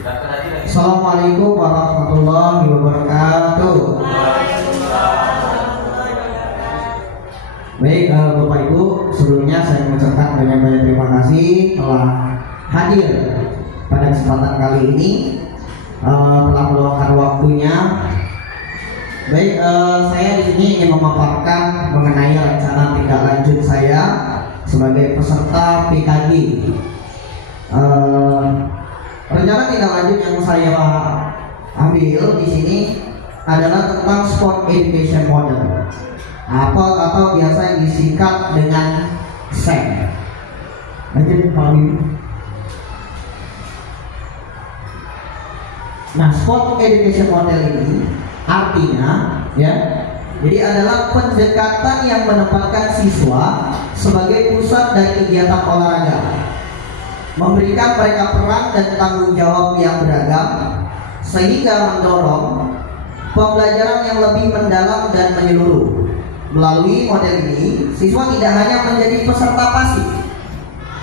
Assalamualaikum warahmatullahi wabarakatuh. Baik, Bapak Ibu, sebelumnya saya mengucapkan banyak-banyak terima kasih telah hadir pada kesempatan kali ini, telah meluangkan waktunya. Baik, saya di sini ingin memaparkan mengenai rencana tindak lanjut saya sebagai peserta PKG. Rencana tindak lanjut yang saya ambil di sini adalah tentang Sport Education Model, atau biasa yang disingkat dengan SEM. Nah, Sport Education Model ini artinya, ya, jadi adalah pendekatan yang menempatkan siswa sebagai pusat dari kegiatan olahraga, memberikan mereka peran dan tanggung jawab yang beragam, sehingga mendorong pembelajaran yang lebih mendalam dan menyeluruh. Melalui model ini, siswa tidak hanya menjadi peserta pasif,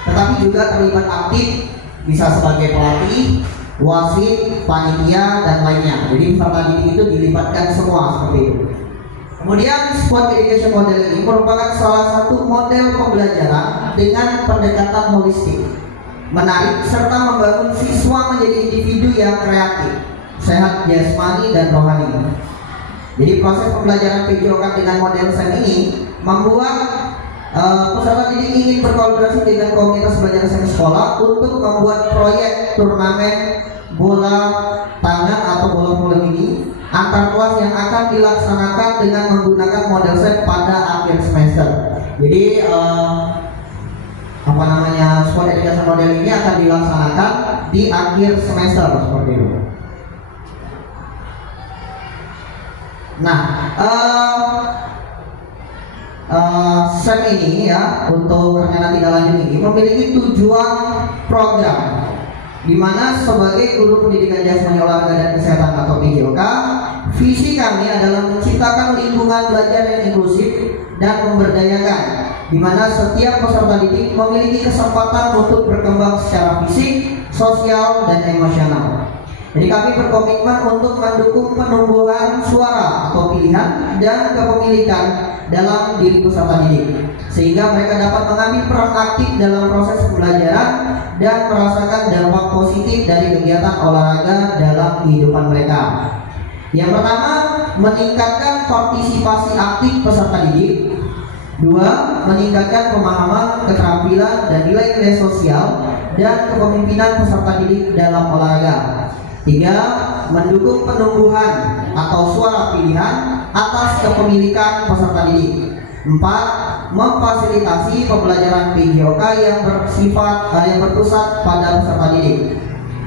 tetapi juga terlibat aktif, bisa sebagai pelatih, wasit, panitia, dan lainnya. Jadi peserta didik itu dilibatkan semua seperti itu. Kemudian Sport Education Model ini merupakan salah satu model pembelajaran dengan pendekatan holistik, menarik serta membangun siswa menjadi individu yang kreatif, sehat jasmani dan rohani. Jadi proses pembelajaran PJOK dengan model SEM ini membuat peserta didik ingin berkolaborasi dengan komunitas belajar SEM sekolah untuk membuat proyek turnamen bola tangan atau bola voli ini antar kelas yang akan dilaksanakan dengan menggunakan model SEM pada akhir semester. Jadi Sport Education Model ini akan dilaksanakan di akhir semester seperti itu. Nah, SEM ini ya, untuk rencana tindak lanjut ini memiliki tujuan program, di mana sebagai guru pendidikan jasmani olahraga dan kesehatan atau PJOK, visi kami adalah menciptakan lingkungan belajar yang inklusif dan memberdayakan, di mana setiap peserta didik memiliki kesempatan untuk berkembang secara fisik, sosial, dan emosional. Jadi kami berkomitmen untuk mendukung penumbuhan suara atau pilihan dan kepemilikan dalam diri peserta didik, sehingga mereka dapat mengambil peran aktif dalam proses pembelajaran dan merasakan dampak positif dari kegiatan olahraga dalam kehidupan mereka. Yang pertama, meningkatkan partisipasi aktif peserta didik. Dua, meningkatkan pemahaman, keterampilan, dan nilai-nilai sosial dan kepemimpinan peserta didik dalam olahraga. Tiga, mendukung penumbuhan atau suara pilihan atas kepemilikan peserta didik. Empat, memfasilitasi pembelajaran PJOK yang berpusat pada peserta didik.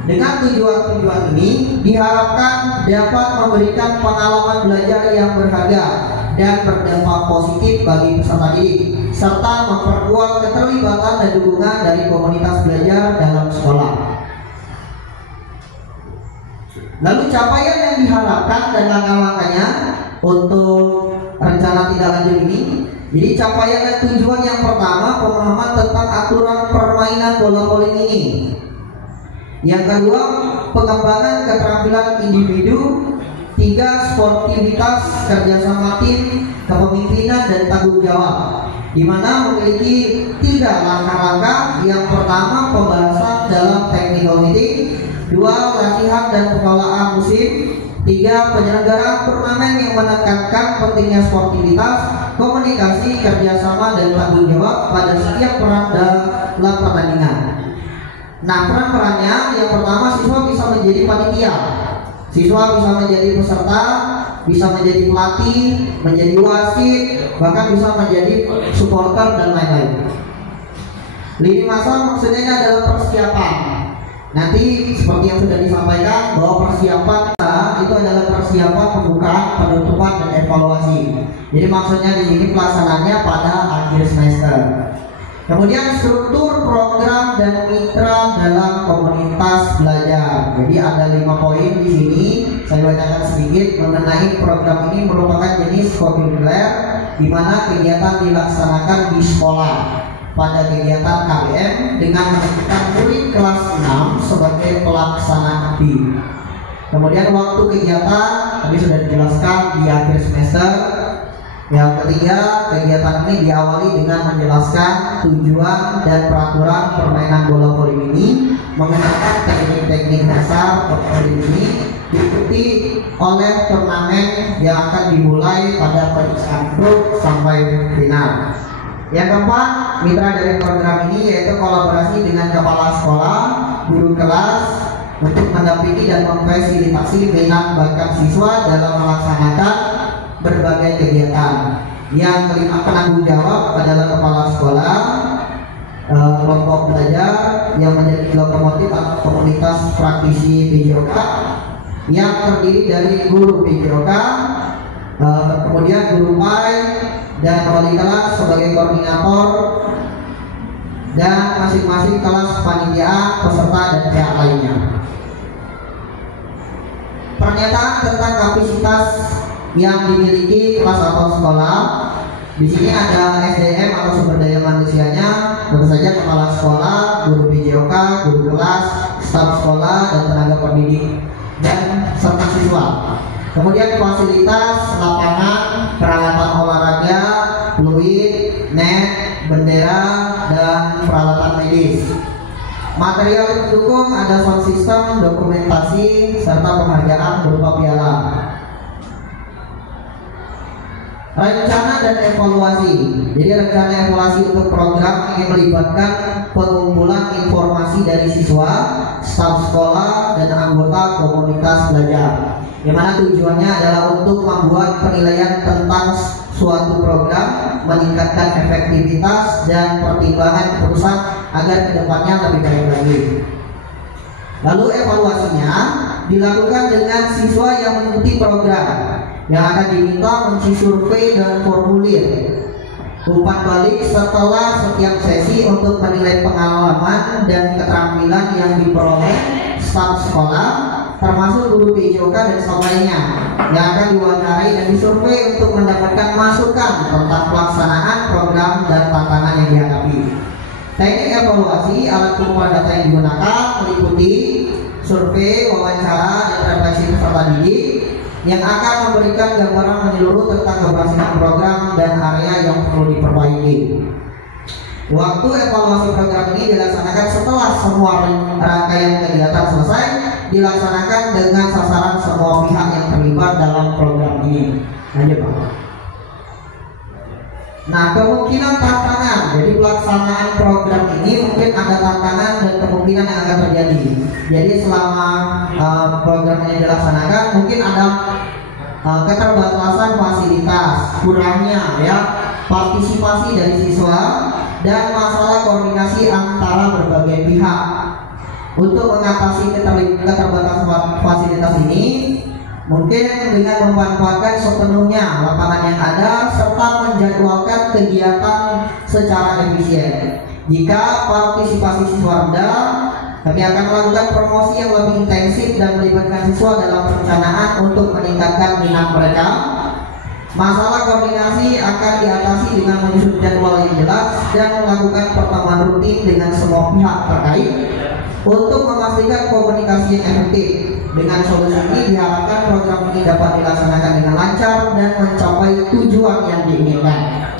Dengan tujuan-tujuan ini diharapkan dapat memberikan pengalaman belajar yang berharga dan berdampak positif bagi peserta didik, serta memperkuat keterlibatan dan dukungan dari komunitas belajar dalam sekolah. Lalu capaian yang diharapkan dan langkah-langkahnya untuk rencana tindak lanjut ini. Jadi capaian dan tujuan yang pertama, pemahaman tentang aturan permainan bola voli ini. Yang kedua, pengembangan keterampilan individu. Tiga, sportivitas, kerjasama tim, kepemimpinan, dan tanggung jawab, di mana memiliki tiga langkah-langkah. Yang pertama, pembahasan dalam technical meeting. Dua, latihan dan pengelolaan musim. Tiga, penyelenggaraan turnamen yang menekankan pentingnya sportivitas, komunikasi, kerjasama, dan tanggung jawab pada setiap peran dalam pertandingan. Nah, peran-perannya, yang pertama, siswa bisa menjadi panitia, siswa bisa menjadi peserta, bisa menjadi pelatih, menjadi wasit, bahkan bisa menjadi supporter dan lain-lain. Lini masa maksudnya adalah persiapan. Nanti seperti yang sudah disampaikan bahwa persiapan itu adalah persiapan pembukaan, penutupan, dan evaluasi. Jadi maksudnya di sini pelaksanaannya pada akhir semester. Kemudian struktur program dan mitra dalam komunitas belajar. Jadi ada 5 poin di sini. Saya bacakan sedikit mengenai program ini. Merupakan jenis kurikuler di mana kegiatan dilaksanakan di sekolah. Pada kegiatan KBM dengan menentukan murid kelas 6 sebagai pelaksana aktif. Kemudian waktu kegiatan tadi sudah dijelaskan di akhir semester. Yang ketiga, kegiatan ini diawali dengan menjelaskan tujuan dan peraturan permainan bola voli ini, mengenalkan teknik-teknik dasar voli ini, diikuti oleh turnamen yang akan dimulai pada pemeriksaan grup sampai final. Yang keempat, mitra dari program ini yaitu kolaborasi dengan kepala sekolah, guru kelas untuk mendampingi dan memfasilitasi minat bakat siswa dalam melaksanakan berbagai kegiatan. Yang kelima, penanggung jawab adalah kepala sekolah, kelompok belajar yang menjadi lokomotif atau komunitas praktisi PJOK yang terdiri dari guru PJOK, kemudian guru PAI dan wali kelas sebagai koordinator, dan masing-masing kelas panitia, peserta dan pihak lainnya. Pernyataan tentang kapasitas yang dimiliki kelas atau sekolah. Di sini ada SDM atau sumber daya manusianya, tentu saja kepala sekolah, guru PJOK, guru kelas, staf sekolah dan tenaga pendidik dan serta siswa. Kemudian fasilitas lapangan, peralatan olahraga, fluid, net, bendera dan peralatan medis. Material pendukung ada sound system, dokumentasi serta penghargaan berupa piala. Rencana dan evaluasi. Jadi rencana evaluasi untuk program ingin melibatkan pengumpulan informasi dari siswa, staf sekolah dan anggota komunitas belajar. Yang mana tujuannya adalah untuk membuat penilaian tentang suatu program, meningkatkan efektivitas dan pertimbangan keputusan agar kedepannya lebih baik lagi. Lalu evaluasinya dilakukan dengan siswa yang mengikuti program, yang akan diminta mengisi survei dan formulir umpan balik setelah setiap sesi untuk menilai pengalaman dan keterampilan yang diperoleh staf sekolah, termasuk guru PJOK dan staf lainnya, yang akan diwawancarai dan disurvei untuk mendapatkan masukan tentang pelaksanaan program dan tantangan yang dihadapi. Teknik evaluasi alat kumpulan data yang digunakan meliputi survei, wawancara, dan refleksi peserta didik yang akan memberikan gambaran menyeluruh tentang keberhasilan program dan area yang perlu diperbaiki. Waktu evaluasi program ini dilaksanakan setelah semua rangkaian kegiatan selesai, dilaksanakan dengan sasaran semua pihak yang terlibat dalam program ini. Lanjut, Pak. Nah, kemungkinan tantangan, jadi pelaksanaan program ini mungkin ada tantangan dan kemungkinan yang akan terjadi. Jadi selama program ini dilaksanakan, mungkin ada keterbatasan fasilitas, kurangnya ya partisipasi dari siswa, dan masalah koordinasi antara berbagai pihak. Untuk mengatasi keterbatasan fasilitas ini, mungkin dengan memanfaatkan sepenuhnya lapangan yang ada serta menjadwalkan kegiatan secara efisien. Jika partisipasi siswa rendah, kami akan melakukan promosi yang lebih intensif dan melibatkan siswa dalam perencanaan untuk meningkatkan minat mereka. Masalah koordinasi akan diatasi dengan menyusun jadwal yang jelas dan melakukan pertemuan rutin dengan semua pihak terkait untuk memastikan komunikasi yang efektif. Dengan solusi ini diharapkan program ini dapat dilaksanakan dengan lancar dan mencapai tujuan yang diinginkan.